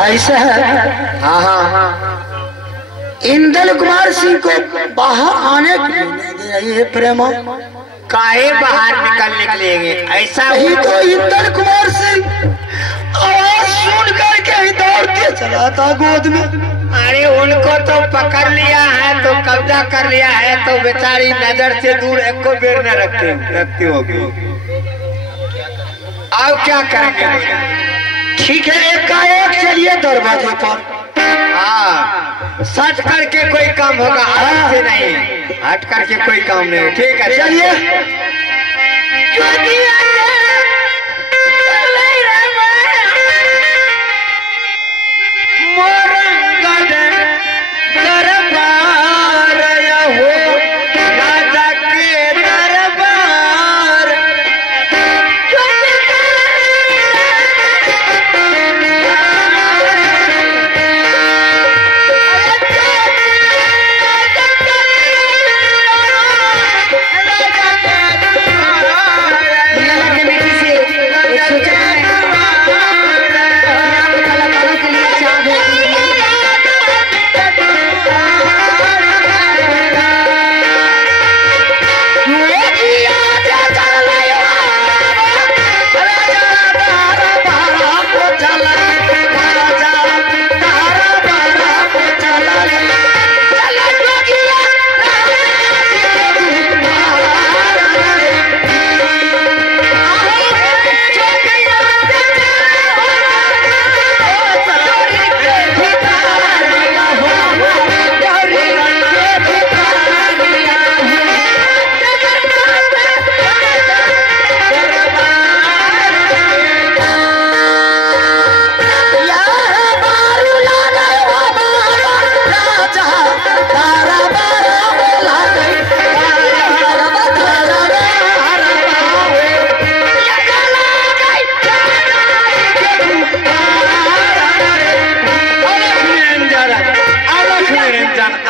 भाई साहब, हाँ हाँ, इंदल कुमार सिंह को बाहर आने नहीं दे रही है प्रेमा। काहे बाहर निकलने के लिए? ऐसा ही तो इंदल कुमार सिंह आवाज सुन करके ही दौड़ते चला था गोद में। अरे उनको तो पकड़ लिया है, तो कब्जा कर लिया है, तो बेचारी नजर से दूर एक को बेर न रखती होगी। अब क्या करेंगे? ठीक है, एकाएक चलिए दरवाजे पर। हाँ, सच करके कोई काम होगा, हट से नहीं, हट करके कोई काम नहीं। ठीक है, चलिए।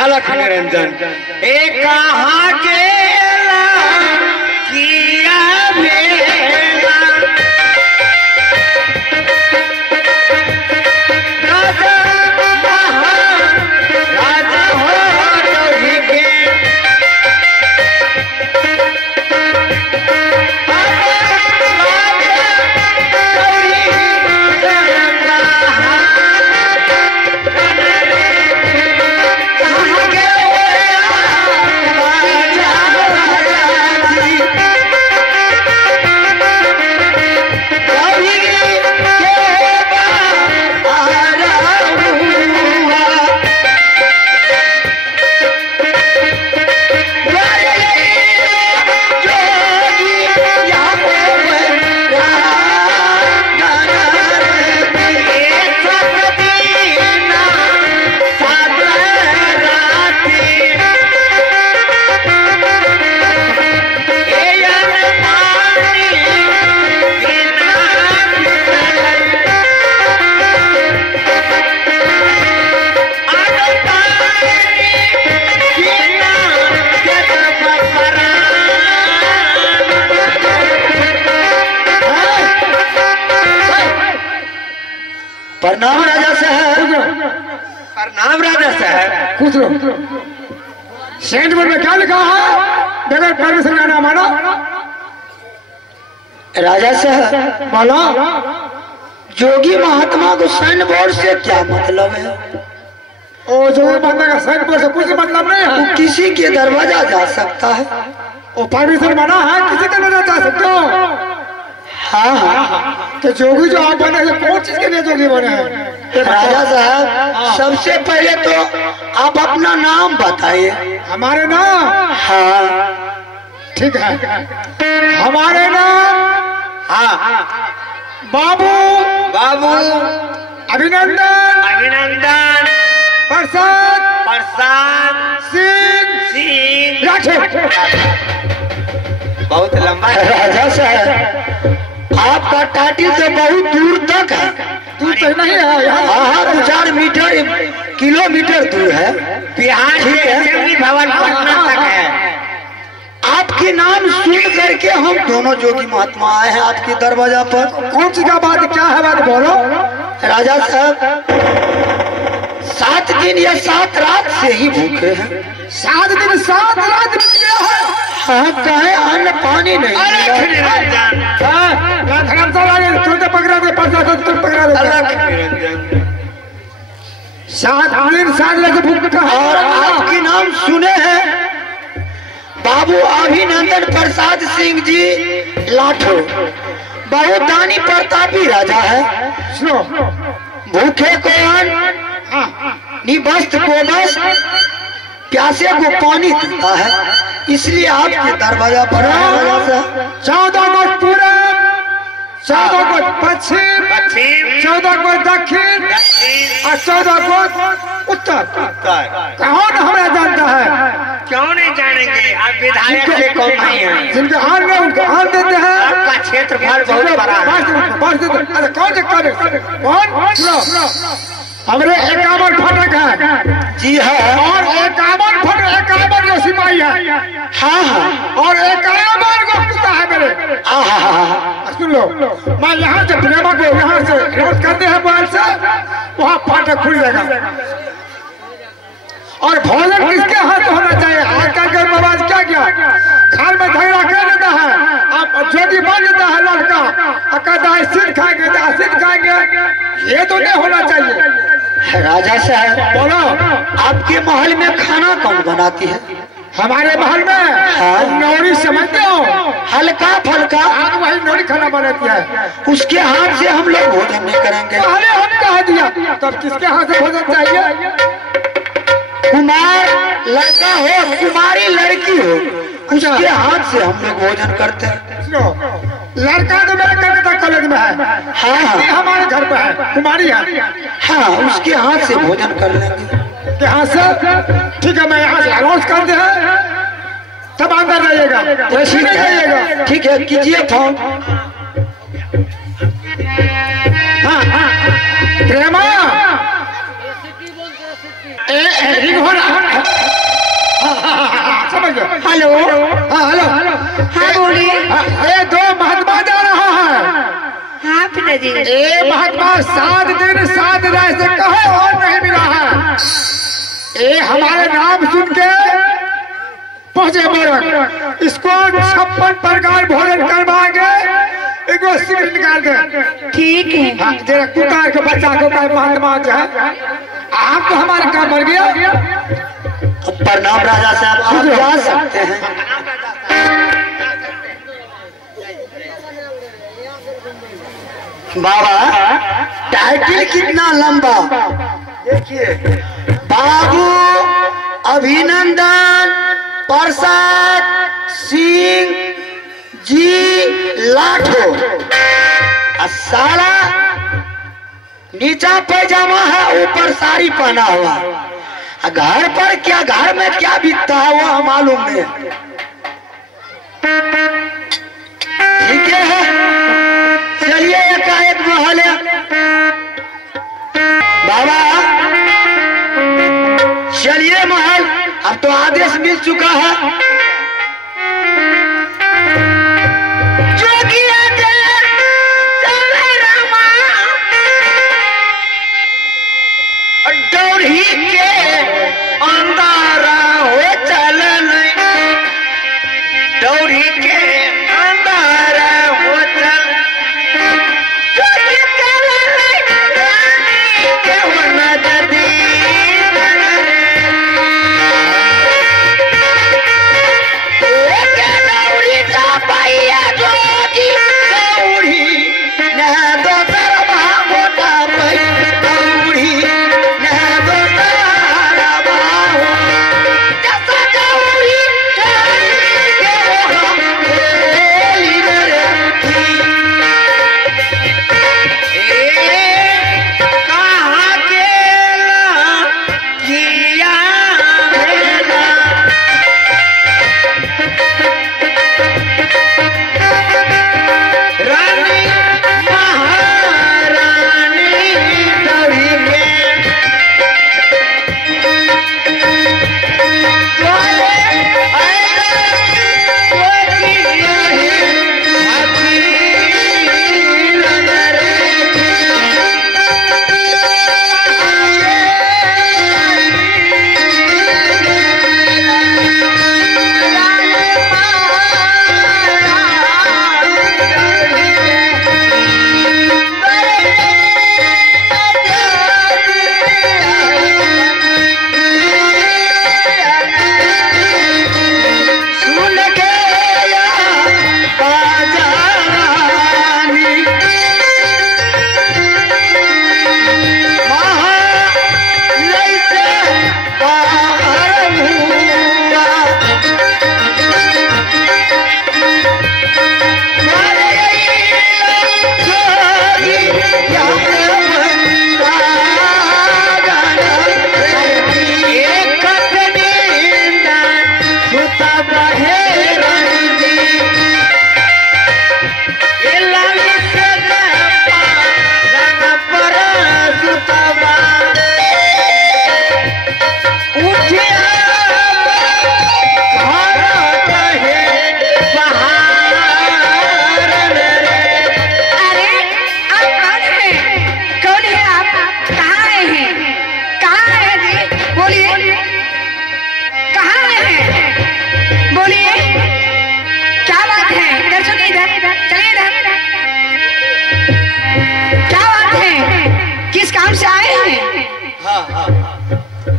अलख निरंजन एक कहाँ के किया बेला राजा राजा हो रही के प्रणाम राजा साहब। प्रणाम राजा साहब। खुश रहो। सेंट बोर्ड में क्या लिखा है? बगैर परमिशन का नाम आना। राजा साहब बोलो। जोगी महात्मा को सैन्य बोर्ड से क्या मतलब है? ओ जोगी महात्मा का सैन्य बोर्ड से कुछ मतलब नहीं है। वो किसी के दरवाजा जा सकता है। वो परमिशन बना है, किसी का नहीं जा सकते हो। हाँ हाँ। तो जोगी जो आप बने हैं, कौन चीज के लिए जोगी बने हैं? राजा साहब सबसे पहले तो आप अपना नाम बताइए। हमारे नाम? हाँ ठीक है, हमारे नाम हाँ बाबू बाबू अभिनंदन अभिनंदन प्रसाद प्रसाद सिंह राठौर। बहुत लंबा है राजा साहब, आपका टाइटल तो बहुत दूर तक है। दूर तक नहीं है, हाँ 2-4 मीटर किलोमीटर दूर है। बिहार ठीक के है। असेंबली भवन पटना तक है। आपके नाम सुन करके हम दोनों जोगी महात्मा आए हैं आपके दरवाजा पर। कौन सी क्या बात, क्या है बात बोलो। राजा साहब 7 दिन या 7 रात से ही भूखे हैं। 7 दिन 7 रात बीत गया है। हाँ कहे अन्न पानी नहीं मिला। तुमने पकड़ा दे, तुम पकड़ा दे। 7 दिन 7 रात से भूखा है। और आपके नाम सुने हैं बाबू अभिनंदन प्रसाद सिंह जी लाठो, बहुत दानी प्रतापी राजा है। सुनो, भूखे को अन्न, निवस्त्र को वस्त्र, प्यासे को पानी देता है, इसलिए आपके दरवाजा पर आए राजा साहब। 14 को पूरब, 14 को पश्चिम, 14 को दक्षिण और 14 को उत्तर। कौन हमें जानता है? क्यों नहीं जानेंगे, आप विधायक से कौन नहीं है। जिनके हाथ में उनको हाथ देते हैं। आपका क्षेत्रफल बहुत बड़ा है। अरे कौन से कौन? सुनो, हमारे 51 फाटक है। जी हाँ। और 51 फाटक, 51 जो सिपाही है। हाँ हाँ। और 51 को कुत्ता है मेरे। सुन लो, मैं यहाँ से प्रेमा को यहाँ से रोज करते हैं मोबाइल से, वहाँ फाटक खुल जाएगा। और भोजन किसके हाथ होना चाहिए? आजकल के मोबाइल क्या किया, घर में झगड़ा कर देता है, अब जोगी बन देता है लड़का, कहता है सिर खाएंगे तो सिर खाएंगे। ये तो नहीं होना चाहिए। राजा साहब बोलो, आपके महल में खाना कौन बनाती है? हमारे महल में नौरी समझते हो, हल्का फल्का आज वही नौरी खाना बनाती है। उसके हाथ से हम लोग भोजन नहीं करेंगे। पहले हम कह दिया, तब किसके हाथ से भोजन चाहिए? कुमार लड़का हो, कुमारी लड़की हो, उसके हाथ से हम लोग भोजन करते हैं। सुनो, लड़का तो मेरे कलकत्ता कॉलेज में है। हाँ ये हमारे घर पे है, कुमारी है। हाँ, उसके हाथ से भोजन कर लेंगे। यहाँ से ठीक है, मैं यहाँ से अनाउंस कर दे हैं, तब अंदर जाइएगा। ठीक है, ठीक है, कीजिए फोन। हाँ हाँ, प्रेमा समझ गए? हेलो, हाँ हेलो, हाँ बोलिए। ये 2 महात्मा जा रहा है। हाँ पिताजी। ये महात्मा 7 दिन 7 रात से कहे और नहीं मिला है। ये हमारे नाम सुन के पहुंचे मरक, इसको 56 प्रकार भोजन करवाएंगे, इनको सिगरेट निकाल दे। ठीक है। हाँ, जरा कुत्ता के बच्चा को कहे महात्मा जो है, आप तो हमारे काम मर गया। प्रणाम राजा साहब, आप जा सकते हैं। बाबा टाइटल कितना लंबा देखिए, बाबू अभिनंदन प्रसाद सिंह जी लाठो। साला नीचा पैजामा है, ऊपर साड़ी पहना हुआ। घर पर क्या, घर में क्या बिकता है वो मालूम नहीं। ठीक है, चलिए एकाएक महल है। बाबा चलिए महल, अब तो आदेश मिल चुका है। डोरी के अंधारा हो चल, डोरी के अंधारा हो चल,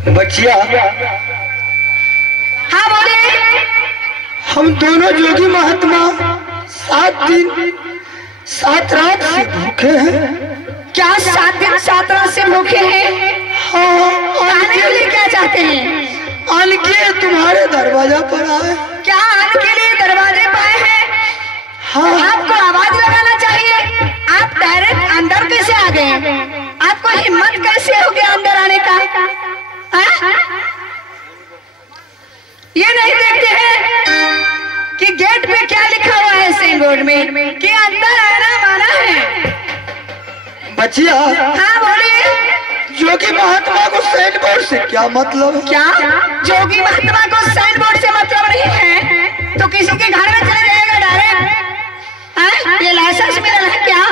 बच्चिया, हाँ बोलिए। हम दोनों जोगी महात्मा 7 दिन 7 रात से भूखे हैं। क्या 7 दिन 7 रात से भूखे हैं? हाँ, खाने के लिए क्या चाहते हैं? अन्न के तुम्हारे दरवाजा पर आए। क्या अन्न के लिए दरवाजे पाए हैं? हाँ, आपको आवाज लगाना चाहिए। आप डायरेक्ट अंदर कैसे आ गए? आपको हिम्मत कैसे हो गया अंदर आने का? हाँ? ये नहीं देखते हैं कि गेट पे क्या लिखा हुआ है साइन बोर्ड में कि अंदर आना माना है। बच्चिया, हाँ बोलिए। जोगी महात्मा को साइन बोर्ड से क्या मतलब है? क्या जोगी महात्मा को साइन बोर्ड से मतलब नहीं है तो किसी के घर में चले जाएगा डायरेक्ट? ये लाइसेंस मिला है क्या?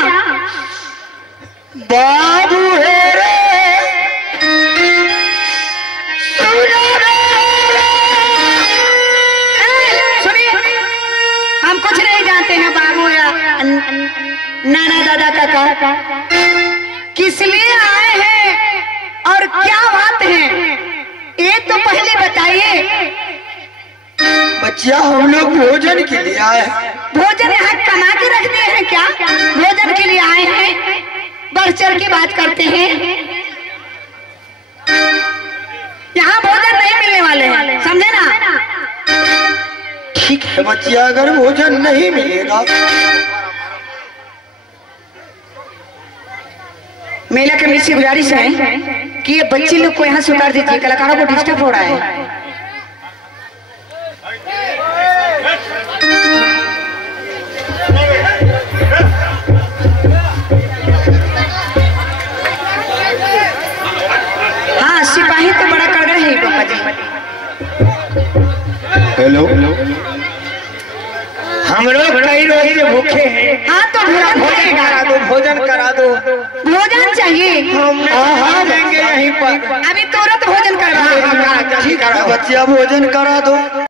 बाबू है रे, सुनिए, हम कुछ नहीं जानते हैं बाबू या नाना दादा काका, किस लिए आए हैं और क्या बात है ये तो पहले बताइए। बच्चिया, हम लोग भोजन के लिए आए हैं। भोजन यहाँ कमा के रखते हैं क्या? भोजन के लिए आए हैं? बढ़ चढ़ की बात करते हैं। यहाँ भोजन नहीं मिलने वाले हैं, समझे ना? ठीक है बच्चिया, अगर भोजन नहीं मिलेगा मेला कमेटी से गुजारिश है कि ये बच्चे लोग को यहाँ से उतार दीजिए, कलाकारों को डिस्टर्ब हो रहा है। हाँ, सिपाही तो बड़ा कड़गड़ है पापा जी। हेलो, हम लोग कई रोज से भूखे हैं। हाँ तो भोजन करा दो, भोजन करा दो। भोजन चाहिए। हम देंगे यहीं पर। अभी तुरंत भोजन करवा। ठीक है बच्चिया, भोजन करा दो।